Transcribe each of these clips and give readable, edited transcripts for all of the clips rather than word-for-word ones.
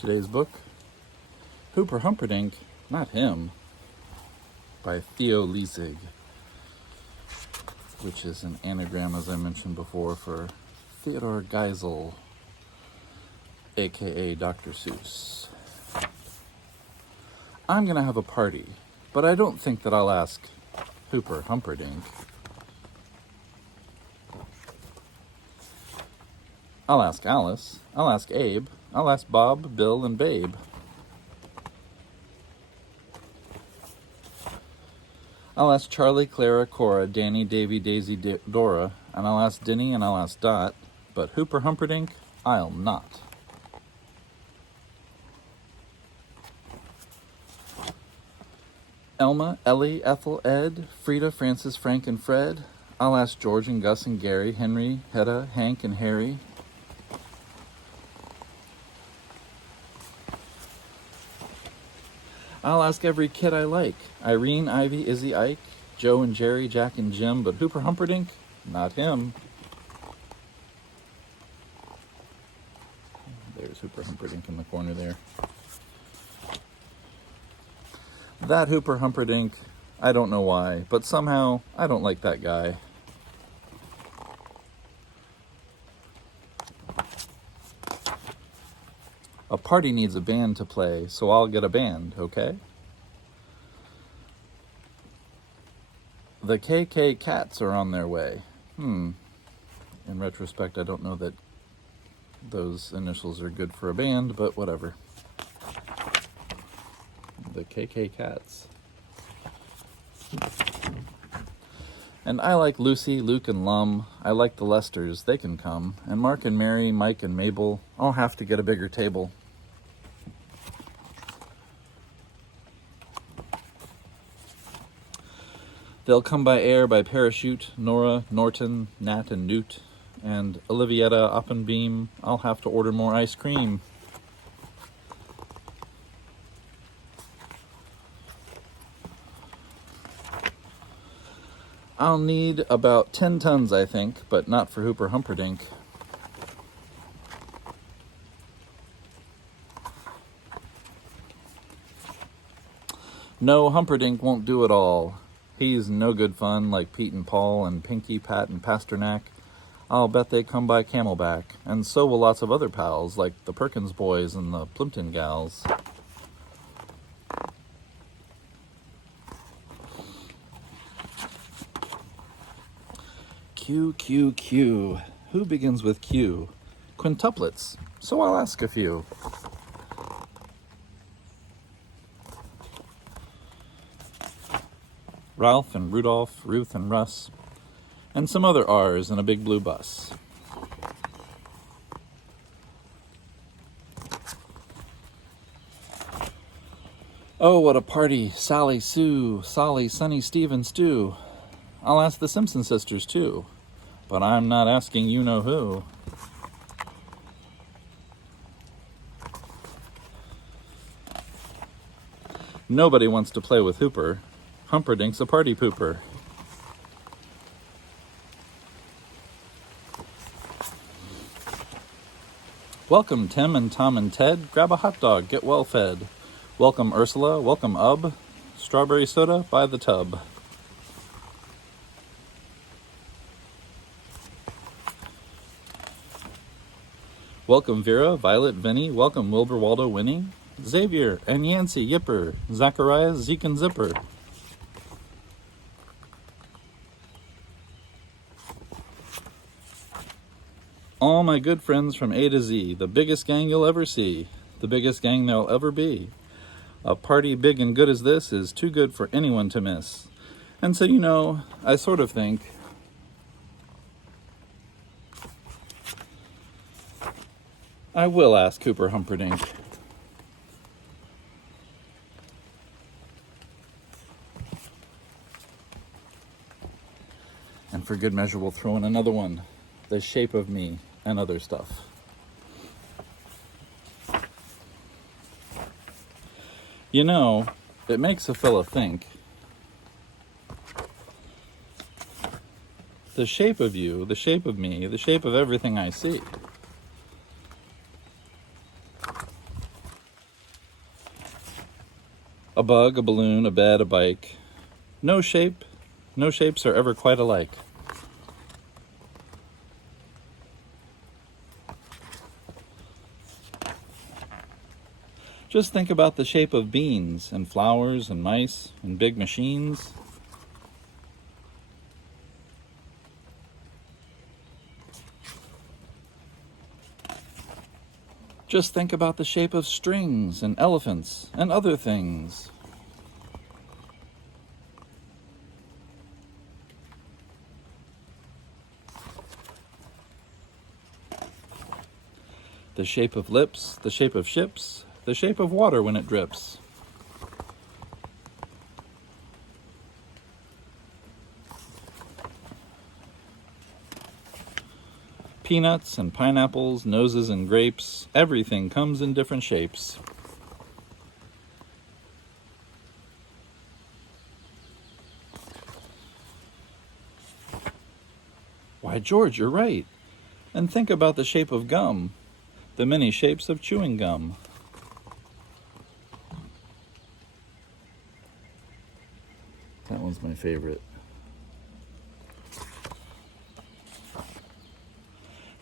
Today's book, Humperdink, not him, by Theo Liesig, which is an anagram, as I mentioned before, for Theodore Geisel, aka Dr. Seuss. I'm going to have a party, but I don't think that I'll ask Humperdink. I'll ask Alice, I'll ask Abe, I'll ask Bob, Bill, and Babe. I'll ask Charlie, Clara, Cora, Danny, Davy, Daisy, Dora, and I'll ask Dinny and I'll ask Dot, but Humperdink, I'll not. Elma, Ellie, Ethel, Ed, Frida, Francis, Frank, and Fred. I'll ask George and Gus and Gary, Henry, Hedda, Hank, and Harry. I'll ask every kid I like. Irene, Ivy, Izzy, Ike, Joe and Jerry, Jack and Jim, but Humperdink, not him. There's Humperdink in the corner there. That Humperdink, I don't know why, but somehow I don't like that guy. A party needs a band to play, so I'll get a band, okay? The KK Cats are on their way. In retrospect, I don't know that those initials are good for a band, but whatever. The KK Cats. And I like Lucy, Luke, and Lum. I like the Lesters, they can come. And Mark and Mary, Mike and Mabel, I'll have to get a bigger table. They'll come by air, by parachute, Nora, Norton, Nat, and Newt. And Olivietta, Oppenbeam, I'll have to order more ice cream. I'll need about 10 tons, I think, but not for Humperdink. No, Humperdink won't do it all. He's no good fun like Pete and Paul and Pinky, Pat, and Pasternak. I'll bet they come by Camelback, and so will lots of other pals like the Perkins boys and the Plimpton gals. Q, Q, Q. Who begins with Q? Quintuplets, so I'll ask a few. Ralph and Rudolph, Ruth and Russ, and some other R's in a big blue bus. Oh, what a party. Sally, Sue, Solly, Sunny, Steve, and Stu. I'll ask the Simpson sisters, too. But I'm not asking you-know-who. Nobody wants to play with Hooper. Humperdink's a party pooper. Welcome, Tim and Tom and Ted. Grab a hot dog, get well fed. Welcome, Ursula. Welcome, Ub. Strawberry soda by the tub. Welcome, Vera, Violet, Vinny. Welcome, Wilbur, Waldo, Winnie. Xavier and Yancey, Yipper. Zachariah, Zeke, and Zipper. All my good friends from A to Z, the biggest gang you'll ever see, the biggest gang there'll ever be. A party big and good as this is too good for anyone to miss. And so, I sort of think I will ask Humperdink. And for good measure, we'll throw in another one, The Shape of Me, and other stuff. It makes a fella think. The shape of you, the shape of me, the shape of everything I see. A bug, a balloon, a bed, a bike. No shapes are ever quite alike. Just think about the shape of beans and flowers and mice and big machines. Just think about the shape of strings and elephants and other things. The shape of lips, the shape of ships, the shape of water when it drips. Peanuts and pineapples, noses and grapes, everything comes in different shapes. Why, George, you're right. And think about the shape of gum, the many shapes of chewing gum. That one's my favorite.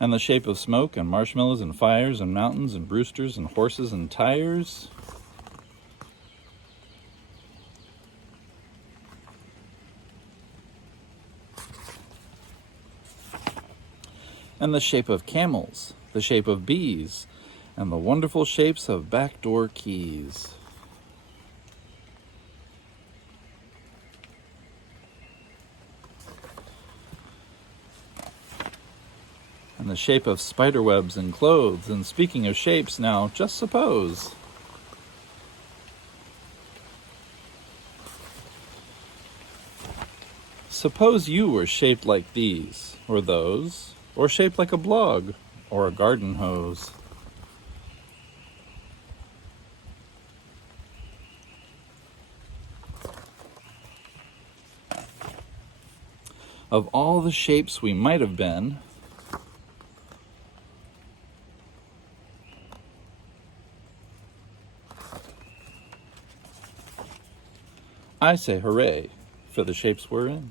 And the shape of smoke and marshmallows and fires and mountains and roosters and horses and tires. And the shape of camels, the shape of bees, and the wonderful shapes of backdoor keys. And the shape of spider webs and clothes. And speaking of shapes now, just suppose you were shaped like these, or those, or shaped like a blog, or a garden hose. Of all the shapes we might have been, I say hooray for the shapes we're in.